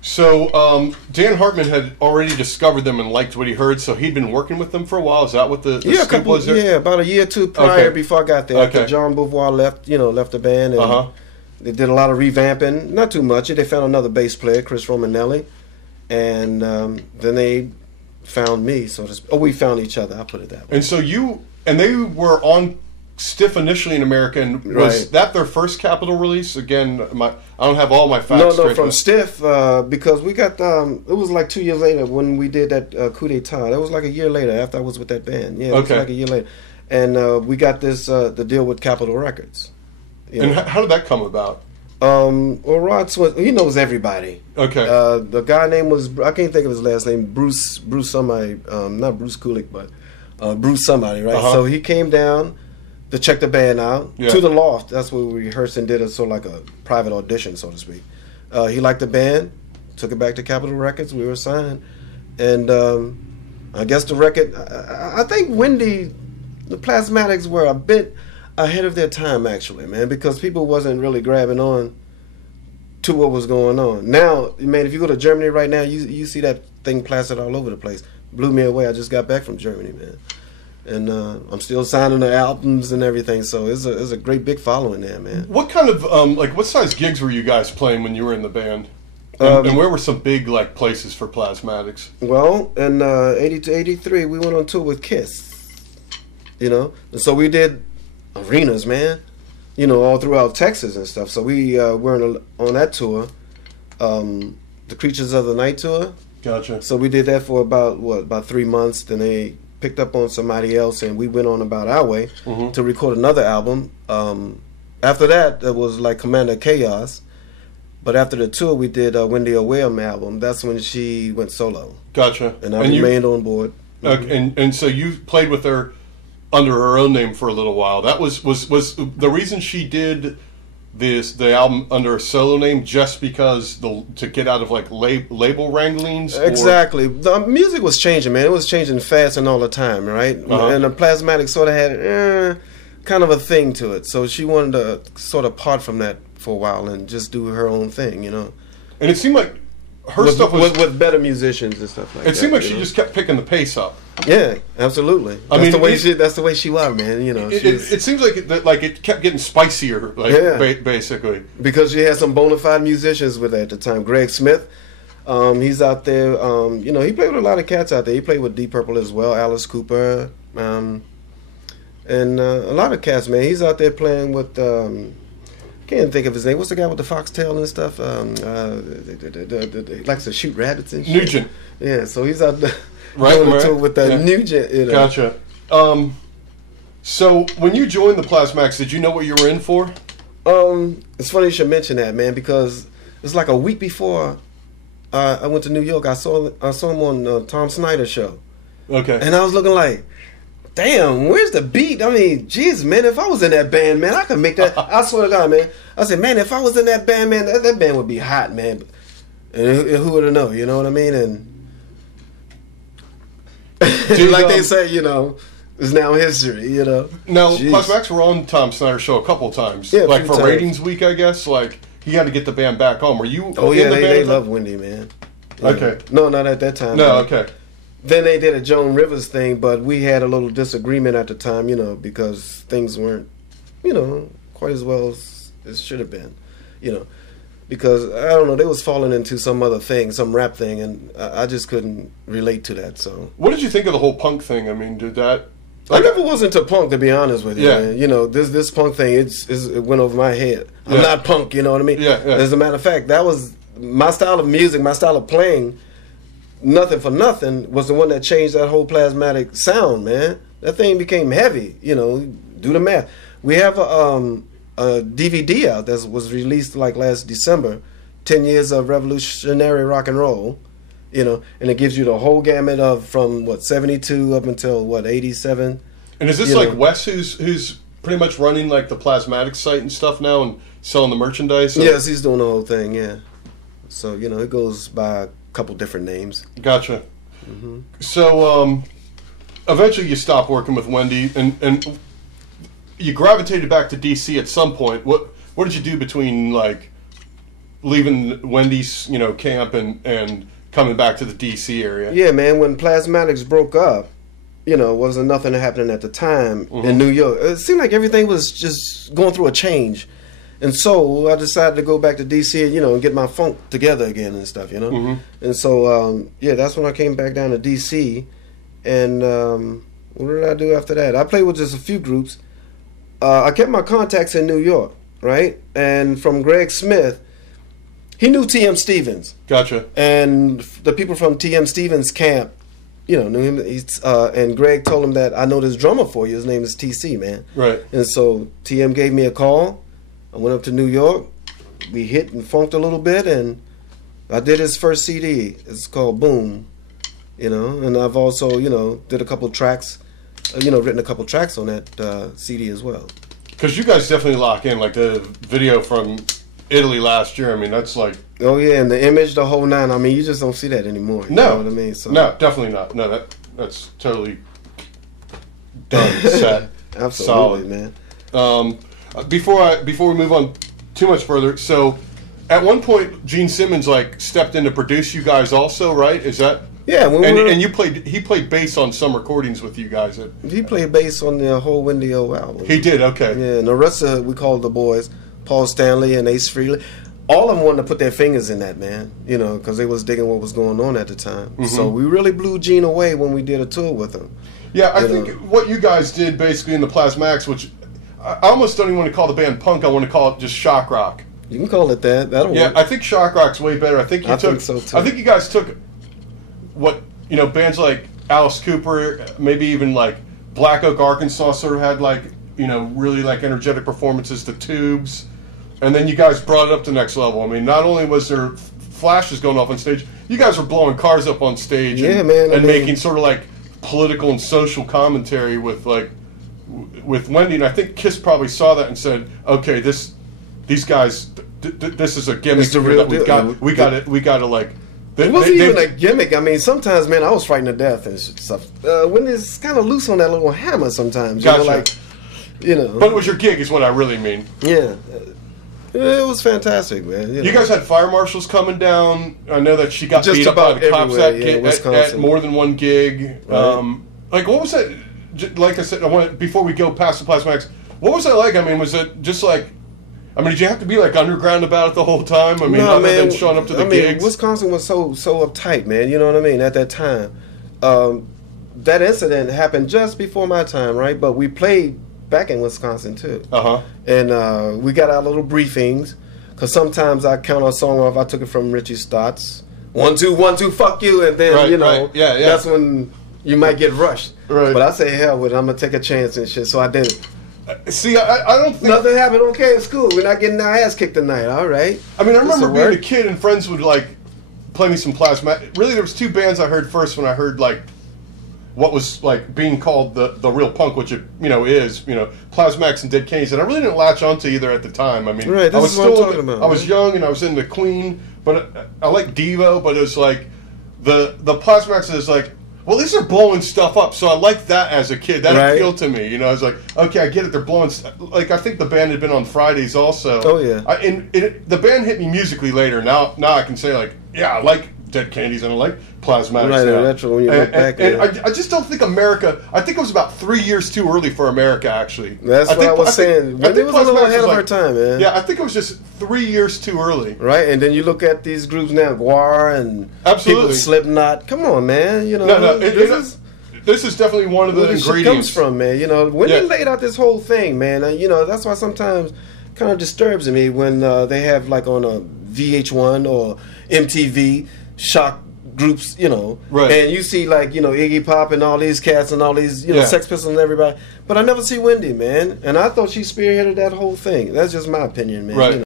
So Dan Hartman had already discovered them and liked what he heard, so he'd been working with them for a while. Is that what the scoop was there? Yeah, about a year or two prior before I got there. After John Beauvoir left the band, and they did a lot of revamping. Not too much. They found another bass player, Chris Romanelli, and then they found me. We found each other. I'll put it that way. And so they were on Stiff initially in America, and was that their first Capitol release? Again, I don't have all my facts. No, from Stiff, because we got it was like 2 years later when we did that Coup d'etat. That was like a year later after I was with that band. Yeah, it was like a year later, and we got this the deal with Capitol Records. And how did that come about? Well, Rod Swin, he knows everybody. Okay. The guy name was, I can't think of his last name, Bruce somebody, not Bruce Kulick, but Bruce somebody, right? So he came down to check the band out to the loft. That's where we rehearsed and did a sort of like a private audition, so to speak. He liked the band, took it back to Capitol Records. We were signed, and I guess the record. I think the Plasmatics were a bit ahead of their time, actually, man, because people wasn't really grabbing on to what was going on. Now, man, if you go to Germany right now, you see that thing plastered all over the place. Blew me away. I just got back from Germany, man. And I'm still signing the albums and everything, so it's a great big following there, man. What kind of what size gigs were you guys playing when you were in the band? And where were some big places for Plasmatics? Well, in 80 to 83, we went on tour with Kiss. And so we did arenas, man. All throughout Texas and stuff. So we were on that tour, the Creatures of the Night tour. Gotcha. So we did that for about 3 months. Then they picked up on somebody else, and we went on about our way to record another album. After that, it was like Commander Chaos. But after the tour, we did Wendy O'Wham album. That's when she went solo. Gotcha. And I remained on board. Okay, and so you played with her under her own name for a little while. That was the reason she did the album under a solo name, just because to get out of label wranglings? Exactly. The music was changing, man. It was changing fast and all the time, right? And the Plasmatics sort of had kind of a thing to it. So she wanted to sort of part from that for a while and just do her own thing, And it seemed like her stuff was with better musicians and stuff like that. It seemed like she just kept picking the pace up. Yeah, absolutely. That's the way she was, man. It seems like it kept getting spicier, basically. Because she had some bona fide musicians with her at the time. Greg Smith, he's out there. He played with a lot of cats out there. He played with Deep Purple as well. Alice Cooper, and a lot of cats, man. He's out there playing with. Can't think of his name. What's the guy with the foxtail and stuff? He likes to shoot rabbits and shit. Nugent. Yeah, so he's out there. Right. With the Nugent. Gotcha. So when you joined the Plasmatics, did you know what you were in for? It's funny you should mention that, man, because it's like a week before I went to New York. I saw him on Tom Snyder's show. Okay. And I was looking like, damn, where's the beat? I mean, jeez, man, if I was in that band, man, I could make that. I swear to God, man. I said, man, if I was in that band, man, that band would be hot, man. And who would have known? You know what I mean? And they say, it's now history. Now, Plasmatics were on Tom Snyder's show a couple of times. Yeah, for times. Ratings Week, I guess. He had to get the band back on. Were you? Oh yeah, they love Wendy, man. Okay. No, not at that time. No, man. okay. Then they did a Joan Rivers thing, but we had a little disagreement at the time, because things weren't, quite as well as it should have been, because, I don't know, they was falling into some other thing, some rap thing, and I just couldn't relate to that, so. What did you think of the whole punk thing? I mean, did that... I never was into punk, to be honest with you, man. This punk thing, it went over my head. I'm not punk, you know what I mean? Yeah. As a matter of fact, that was my style of music, my style of playing. Nothing for Nothing was the one that changed that whole Plasmatic sound, man. That thing became heavy, do the math. We have a DVD out that was released last December, 10 years of revolutionary rock and roll, and it gives you the whole gamut of from 72 up until 87. And is this Wes who's pretty much running the Plasmatics site and stuff now and selling the merchandise? Yes, he's doing the whole thing, yeah. So, it goes by couple different names. Gotcha. Mm-hmm. So eventually you stopped working with Wendy and you gravitated back to DC at some point. What did you do between leaving Wendy's, camp and coming back to the D.C. area. Yeah, man. When Plasmatics broke up, wasn't nothing happening at the time in New York. It seemed like everything was just going through a change. And so I decided to go back to D.C. and get my funk together again and stuff, And so, that's when I came back down to D.C. And what did I do after that? I played with just a few groups. I kept my contacts in New York, right? And from Greg Smith, he knew T.M. Stevens. Gotcha. And the people from T.M. Stevens' camp, knew him. And Greg told him that I know this drummer for you. His name is T.C., man. Right. And so T.M. gave me a call. I went up to New York. We hit and funked a little bit, and I did his first CD. It's called Boom, And I've also, did a couple tracks, written a couple tracks on that CD as well. Because you guys definitely lock in, like the video from Italy last year. I mean, that's like... Oh, yeah, and the image, the whole nine. I mean, you just don't see that anymore. You know what I mean? So, no, definitely not. No, that's totally done, set, absolutely, solid. Man. Before we move on too much further, so at one point Gene Simmons stepped in to produce you guys also, right? Is that... Yeah, and he played bass on some recordings with you guys. He played bass on the whole Wendy O album. He did, okay. Yeah, and the rest of we called the boys, Paul Stanley and Ace Frehley. All of them wanted to put their fingers in that, man. Because they was digging what was going on at the time. So we really blew Gene away when we did a tour with him. Yeah, I think what you guys did basically in the Plasmatics, which I almost don't even want to call the band punk. I want to call it just shock rock. You can call it that. That'll work. I think shock rock's way better. I think think so too. I think you guys took what bands like Alice Cooper, maybe even like Black Oak, Arkansas, sort of had really energetic performances. The Tubes, and then you guys brought it up to the next level. I mean, not only was there flashes going off on stage, you guys were blowing cars up on stage, and making sort of political and social commentary with Wendy. And I think Kiss probably saw that and said, "Okay, these guys, this is a gimmick that we got to." It wasn't even a gimmick. I mean, sometimes, man, I was frightened to death and stuff. When it's kind of loose on that little hammer sometimes, But it was your gig, is what I really mean. Yeah. It was fantastic, man. You guys had fire marshals coming down. I know that she got beat up by the cops at more than one gig. Right. What was that? Like I said, before we go past the Plasmatics, what was that like? I mean, was it just did you have to be underground about it the whole time? I mean, other than showing up to the gigs? Wisconsin was so uptight, man. You know what I mean? At that time, that incident happened just before my time, right? But we played back in Wisconsin too. And we got our little briefings, because sometimes I count our song off. I took it from Richie Stott's 1 2 1 2 fuck you, and then that's when you might get rushed. Right. But I say hell with it. I'm gonna take a chance and shit. So I did it. See, I don't think... Nothing happened. Okay, it's cool. We're not getting our ass kicked tonight. All right. I mean, I remember being a kid and friends would play me some Plasmatics. Really, there was two bands I heard first when I heard what was being called the real punk, which it is Plasmatics and Dead Kennedys, and I really didn't latch onto either at the time. I mean, right, I was young and I was into Queen, but I like Devo, but it was the Plasmatics is well, these are blowing stuff up, so I liked that as a kid. That appealed to me. I was like, okay, I get it. They're blowing. I think the band had been on Fridays also. Oh yeah. The band hit me musically later. Now I can say I like Dead Kennedys and I like Plasmatics. Right, retro when you look back. And I just don't think America. I think it was about 3 years too early for America. Actually, that's what I was saying. I think it was a little ahead of our time, man. Yeah, I think it was just 3 years too early. Right, and then you look at these groups now, Guar and people Slipknot. Come on, man. This is definitely one of the ingredients. Where comes from, man. When they laid out this whole thing, man. That's why sometimes kind of disturbs me when they have on a VH1 or MTV shock groups, right. And you see Iggy Pop and all these cats and all these Sex Pistols and everybody, but I never see Wendy, man, and I thought she spearheaded that whole thing. That's just my opinion, man. Right.